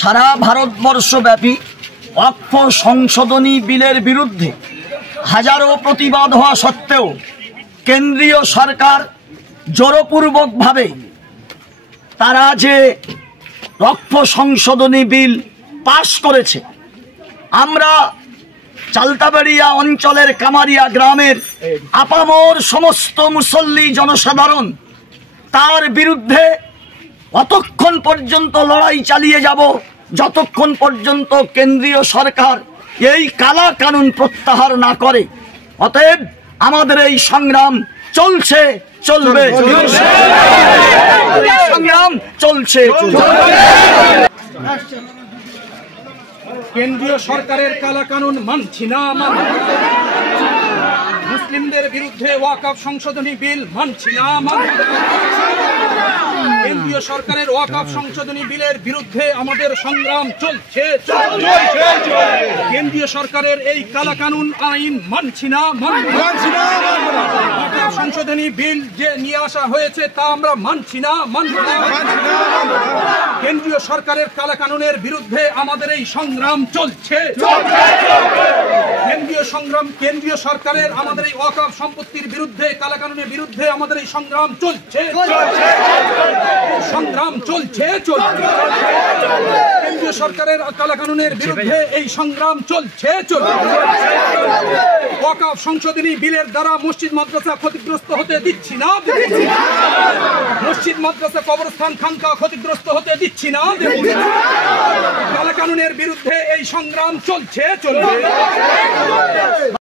সারা ভারতবর্ষব্যাপী ওয়াকফ সংশোধনী বিলের বিরুদ্ধে হাজারো প্রতিবাদ হওয়া সত্ত্বেও কেন্দ্রীয় সরকার জোরপূর্বকভাবে তারা যে ওয়াকফ সংশোধনী বিল পাশ করেছে, আমরা চালতাবাড়িয়া অঞ্চলের কামারিয়া গ্রামের আপামর সমস্ত মুসল্লি জনসাধারণ তার বিরুদ্ধে অতক্ষণ পর্যন্ত লড়াই চালিয়ে যাব যতক্ষণ পর্যন্ত কেন্দ্রীয় সরকার এই কালা কানুন প্রত্যাহার না করে। অতএব আমাদের এই সংগ্রাম চলছে, চলবে, সংগ্রাম চলছে। কেন্দ্রীয় সরকারের কালা কানুন মানছি না, মুসলিমদের বিরুদ্ধে ওয়াকফ সংশোধনী বিল মানছি না, কেন্দ্রীয় সরকারের ওয়াকফ সংশোধনী বিলের বিরুদ্ধে আমাদের সংগ্রাম চলছে। কেন্দ্রীয় সরকারের এই কালা কানুন আইন মানছি না, ওয়াকফ সংশোধনী বিল যে নিয়ে আসা হয়েছে তা আমরা মানছি না। কেন্দ্রীয় সরকারের কালা কানুনের বিরুদ্ধে আমাদের এই সংগ্রাম চলছে। কেন্দ্রীয় সরকারের আমাদের এই ওয়াকফ সম্পত্তির বিরুদ্ধে কালা কানুনের বিরুদ্ধে আমাদের এই সংগ্রাম চলছে, সংগ্রাম চলছে। কেন্দ্রীয় সরকারের কালা কানুনের বিরুদ্ধে এই সংগ্রাম চলছে। ওয়াকফ সংশোধনী বিলের দ্বারা মসজিদ মাদ্রাসা ক্ষতিগ্রস্ত হতে দিচ্ছি না, মসজিদ মাদ্রাসা কবরস্থান খানকা ক্ষতিগ্রস্ত হতে দিচ্ছি না। কালা কানুনের বিরুদ্ধে এই সংগ্রাম চলছে।